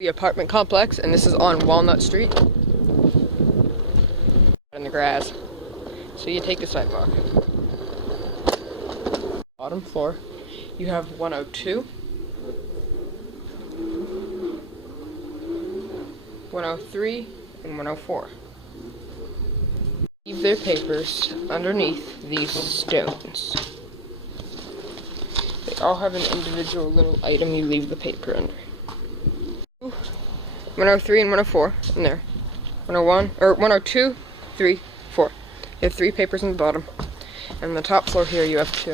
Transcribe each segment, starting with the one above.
The apartment complex, and this is on Walnut Street. In the grass. So you take the sidewalk. Bottom floor, you have 102, 103, and 104. Leave their papers underneath these stones. They all have an individual little item you leave the paper under. 103 and 104 in there. 101, or 102, 3, 4. You have 3 papers on the bottom. And on the top floor here you have 2.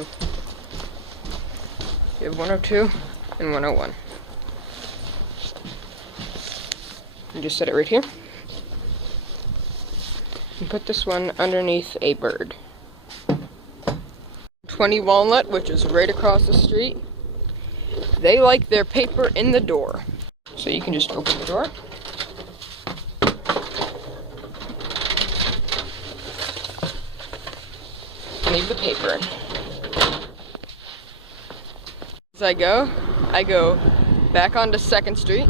You have 102 and 101. You just set it right here. And put this one underneath a bird. 20 Walnut, which is right across the street. They like their paper in the door. So you can just open the door. Leave the paper in. As I go back onto 2nd Street.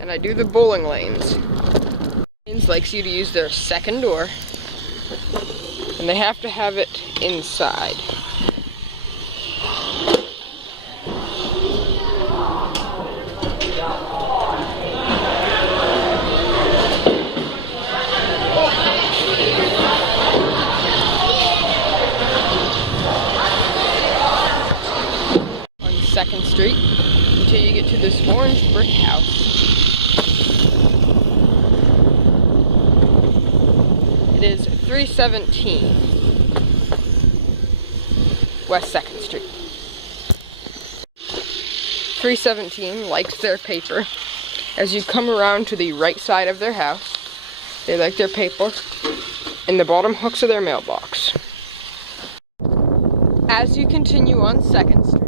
And I do the bowling lanes. Lanes likes you to use their second door. And they have to have it inside. On 2nd Street until you get to this orange brick house. It is 317 West 2nd Street. 317 likes their paper. As you come around to the right side of their house, they like their paper in the bottom hooks of their mailbox. As you continue on 2nd Street,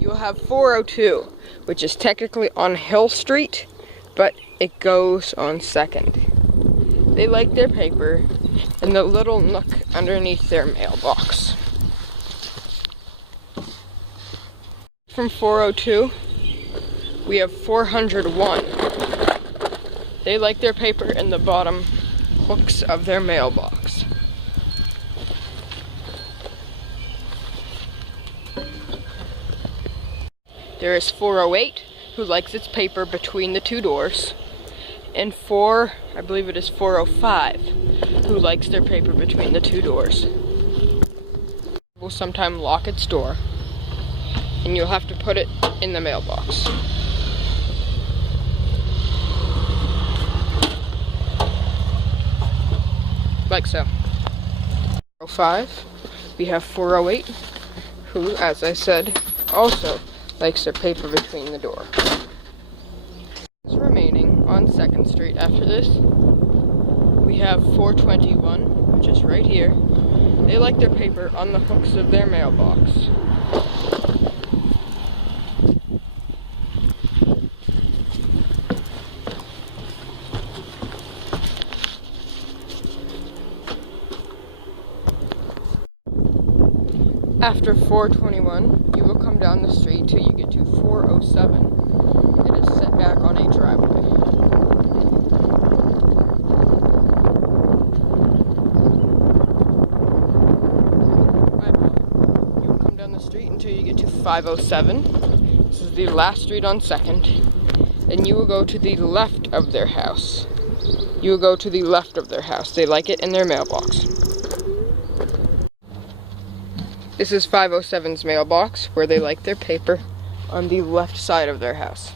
you will have 402, which is technically on Hill Street, but it goes on 2nd. They like their paper in the little nook underneath their mailbox. From 402, we have 401. They like their paper in the bottom hooks of their mailbox. There is 408, who likes its paper between the 2 doors. And I believe it is 405, who likes their paper between the 2 doors. Will sometime lock its door, and you'll have to put it in the mailbox. Like so. 405, we have 408, who, as I said, also likes their paper between the door. Remaining on 2nd Street after this, we have 421, which is right here. They like their paper on the hooks of their mailbox. After 421, you will come down the street till you get to 407. It is set back on a driveway. You will come down the street until you get to 507. This is the last street on 2nd. And you will go to the left of their house. You will go to the left of their house. They like it in their mailbox. This is 507's mailbox, where they like their paper on the left side of their house.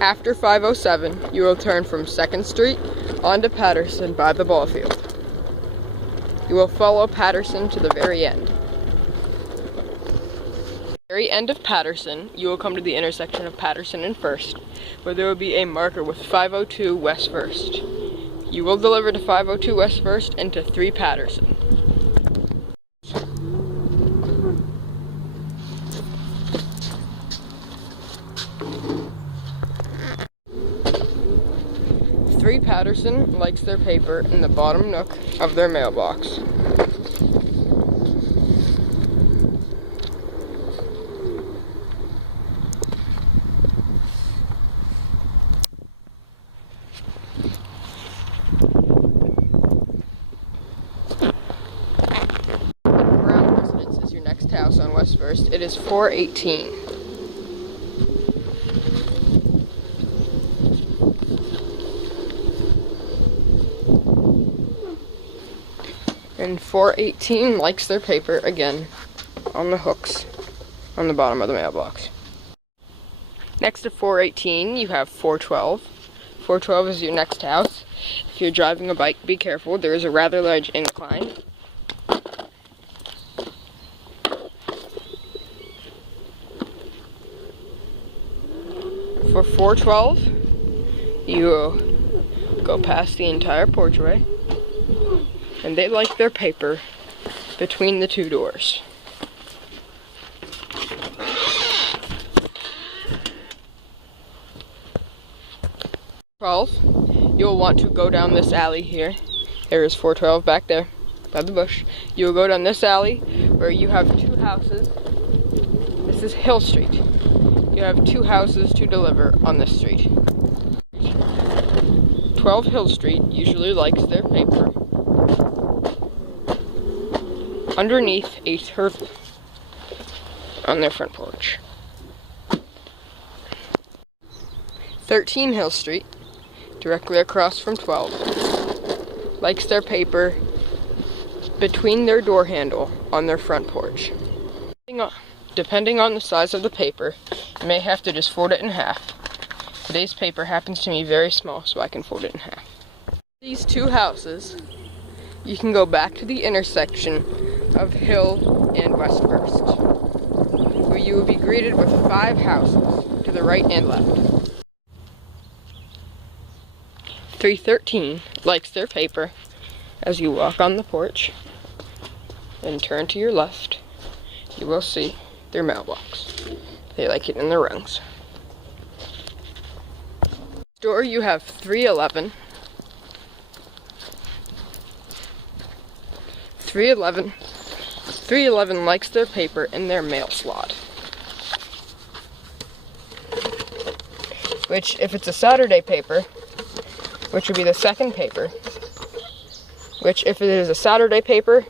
After 507, you will turn from 2nd Street onto Patterson by the ball field. You will follow Patterson to the very end. Very end of Patterson, you will come to the intersection of Patterson and 1st, where there will be a marker with 502 West 1st. You will deliver to 502 West 1st and to 3 Patterson. Three Patterson likes their paper in the bottom nook of their mailbox. 1st, it is 4:18. And 4:18 likes their paper again on the hooks on the bottom of the mailbox. Next to 4:18, you have 4:12. 4:12 is your next house. If you're driving a bike, be careful. There is a rather large incline. For 4:12, you go past the entire porchway, and they like their paper between the two doors. 4:12, you'll want to go down this alley here. There is 4:12 back there by the bush. You will go down this alley where you have two houses. This is Hill Street. You have two houses to deliver on this street. 12 Hill Street usually likes their paper underneath a turtle on their front porch. 13 Hill Street, directly across from 12, likes their paper between their door handle on their front porch. Depending on the size of the paper, you may have to just fold it in half. Today's paper happens to be very small, so I can fold it in half. These two houses, you can go back to the intersection of Hill and West First, where you will be greeted with 5 houses to the right and left. 313 likes their paper as you walk on the porch and turn to your left. You will see their mailbox. They like it in the rungs. Store you have 311. 311 likes their paper in their mail slot. Which, if it's a Saturday paper, which would be the second paper, which if it is a Saturday paper,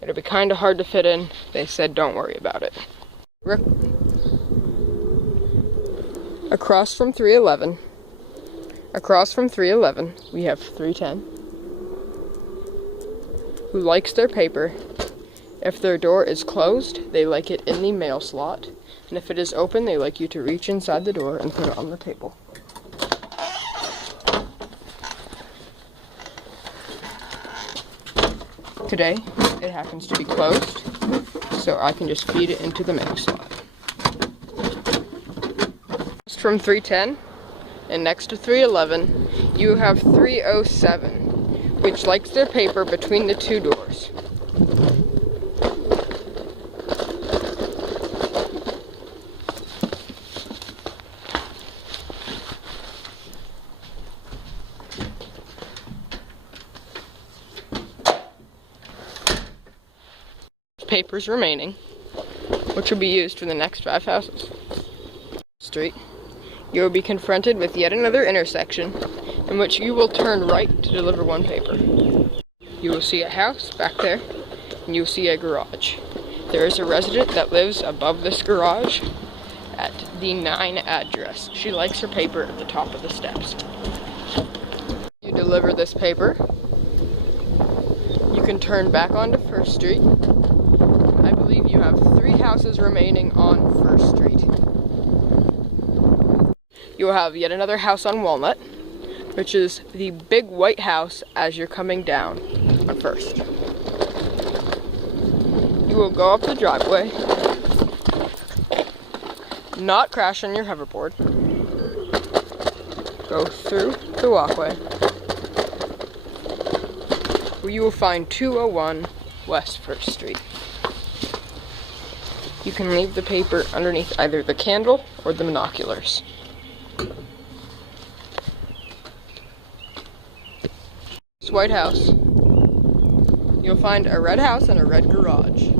it'll be kind of hard to fit in. They said don't worry about it. Across from 311, we have 310, who likes their paper. If their door is closed, they like it in the mail slot, and if it is open, they like you to reach inside the door and put it on the table. Today, it happens to be closed, so I can just feed it into the mail slot. From 310, and next to 311, you have 307, which likes their paper between the two doors. Papers remaining, which will be used for the next 5 houses. Street, you will be confronted with yet another intersection in which you will turn right to deliver 1 paper. You will see a house back there, and you will see a garage. There is a resident that lives above this garage at the 9 address. She likes her paper at the top of the steps. You deliver this paper. You can turn back onto First Street. I believe you have 3 houses remaining on First Street. You will have yet another house on Walnut, which is the big white house as you're coming down on First. You will go up the driveway, not crash on your hoverboard, go through the walkway, where you will find 201 West First Street. You can leave the paper underneath either the candle or the binoculars. This white house, you'll find a red house and a red garage.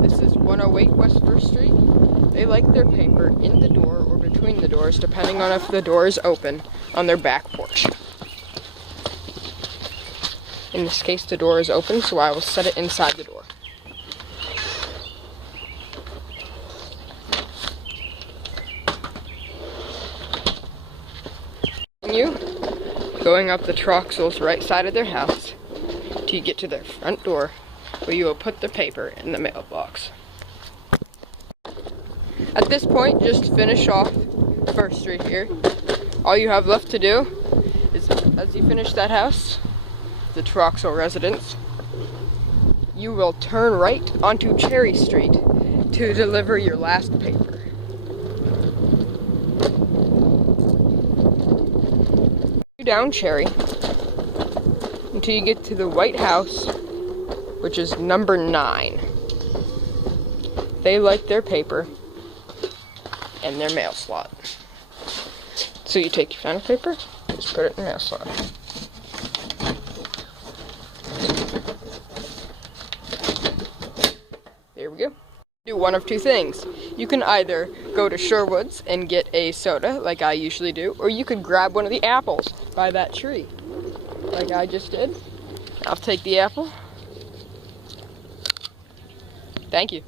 This is 108 West First Street. They like their paper in the door or between the doors, depending on if the door is open, on their back porch. In this case, the door is open, so I will set it inside the door. continue going up the Troxel's right side of their house till you get to their front door, where you will put the paper in the mailbox. At this point, just finish off First Street here. All you have left to do is, as you finish that house, the Troxel residence, you will turn right onto Cherry Street to deliver your last paper. Down Cherry until you get to the White House, which is number 9. They like their paper and their mail slot. So you take your final paper, just put it in the mail slot. There we go. Do one of two things. You can either go to Sherwood's and get a soda, like I usually do, or you could grab one of the apples by that tree, like I just did. I'll take the apple. Thank you.